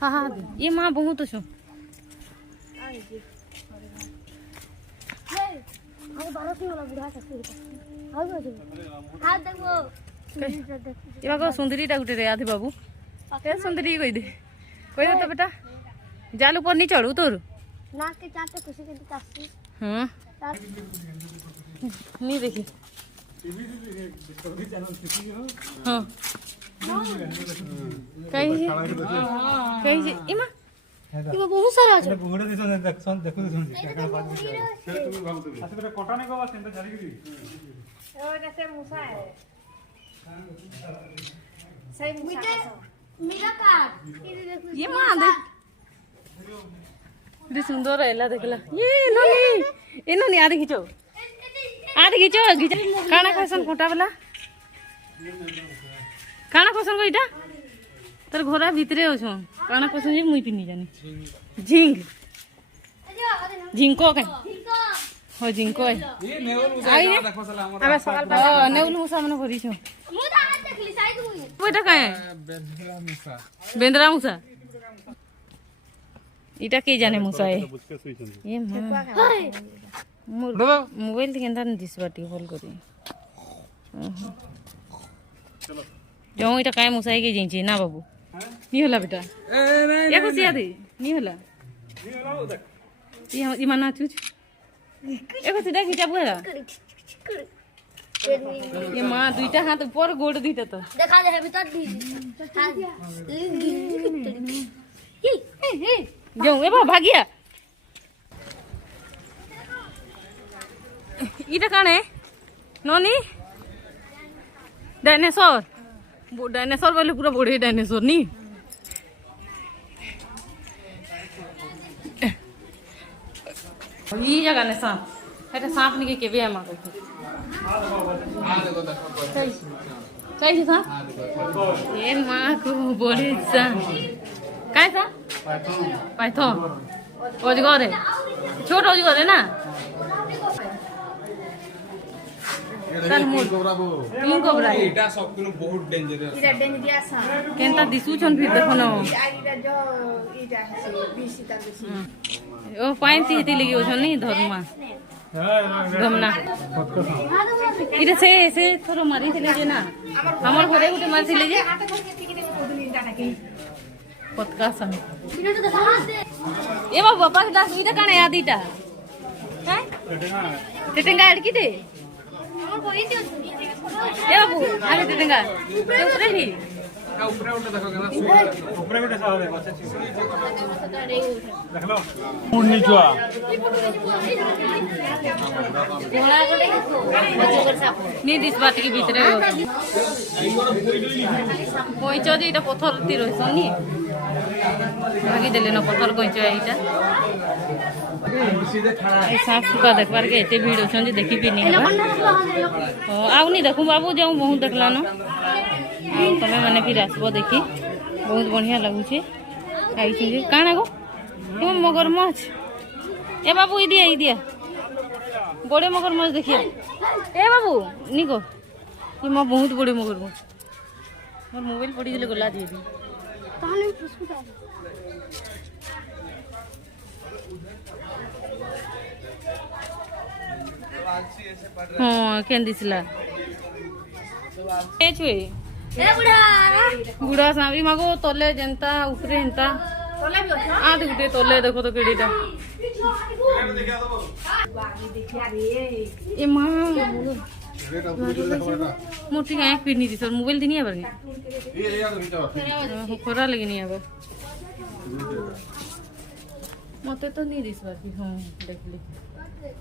हाँ हाँ ये माँ बहुत छो सुंदरीटा गुटे रे आधे बाबू सुंदरी कही दे तो बेटा जाल ऊपर नहीं चढ़ू तोर हाँ नहीं देखी हाँ कहीं इमा इमा बहुत सारा আছে বুড়ে দিছ দেখছন দেখু দিছন কাকা বাদ দিছ সেটা তুমি ভাবো তুমি আচ্ছা বেটা কটা নে কবা সেটা জারি কি ওটা সে মুসা है सही मुसा मेरा काट ये मां देख इतनी सुंदर है ला देखला ये नोनी आदि खींचो काना फैशन फोटा वाला काना फैशन को इटा तर घोरा भितरे अछो काना फैशन जे मुई पिनी जानी झिंग झिंको के हो झिंको है ये नेउल मुसा देखो साला हमर अबे सकाल नेउल मुसा मने भरी छो मु ता देखली साइड मुई बेटा काहे बेंद्रा मुसा इटा के जाने मुसा है ये मोबाइल थी केंदा दिसबाटी बोल करी जो इटा काय मुसाई के जिंची ना बाबू नी होला बेटा या को सिया दे नी होला देख ये माना चुच एको सिधा खिचा बुला ये मां दुईटा हाथ ऊपर गोड़ दीता तो देखा दे भीतर दी जो ए बा भागिया इटा काने नोनी डायनासोर डायनासोर वाले पूरा बड़े डायनासोर नी ये जगह ने सांप है सांप नहीं के भी है मां को हां देखो चाहिए सांप ये मां को बड़े सा काय सा पाइथन अजगर है छोटा अजगर है ना किंग कोबरा एटा सब कुनो बहुत डेंजरस इटा डेंजरस केनता दिसु छन फिर देखो न इटा जो इटा है बीसीता बेसी ओ पाइंती हेती लगी हो छन नी धर्मा गमना इटा से थोरो मारी थिले जे ना हमर घरे गुटे मारी थिले जे पतका सन ए बाबू पापा दास इटा काने आदीटा हैं टेटेंगा अड़की दे ये बाबू आगे टेटेंगा ऊपर ही ऊपर उठा देखो ना ऊपर उठा साव दे बच्चा देख लो मुन्नी जुआ घोड़ा को देखो बच्चे कर साप नी दिस बाटी के भीतर कोई चोदी इटा पत्थर ती रहसन नी भागी देले न पत्थर कोई चो इटा सांप सुखा देखबार के एते भीड़ होछन जे देखि पिनी आउ नी देखू बाबू जाऊ बहुत देखला न तमे माने फिर आसबो देखी बहुत बढ़िया लागू छे खाई छी जे काना गो तुम मगरमच्छ ए बाबू ई दिया बड़े मगरमच्छ देखिए ए बाबू निको ये मां बहुत बड़े मगरमच्छ मोर मोबाइल पड़ी गेले गला दिए दी ताने फुसफुसा हाँ केन दिसला ए छुए ए बुढ़ा सांवरी मागो तले जनता ऊपरे हेंता तले भी अच्छा आ गुटे तले देखो तो केडीटा ए मां मोटी का एक पिनी दिसर मोबाइल दिनी आबर ए खोरा लगी नहीं आबर मते तो नहीं दिस बार की हां देख ले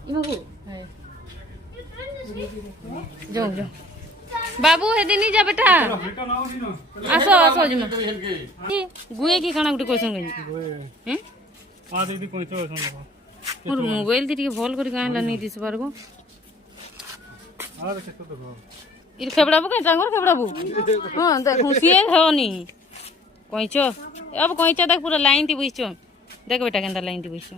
इमागो है जाओ बाबू हे दिनी जा बेटा आसो जमा गुए की काना गुटे क्वेश्चन गई हैं आ दीदी कोइ तो सुन मोर मोबाइल दी के भल करी काहे ला नहीं दिस बार को आ देख तो देखो इर खेबड़ाबू के टांगर खेबड़ाबू हां देख खुशिए होनी कोइचो अब कोइचा देख पूरा लाइन ती बुइचो देख बेटा केंदा लाइन ती बुइचो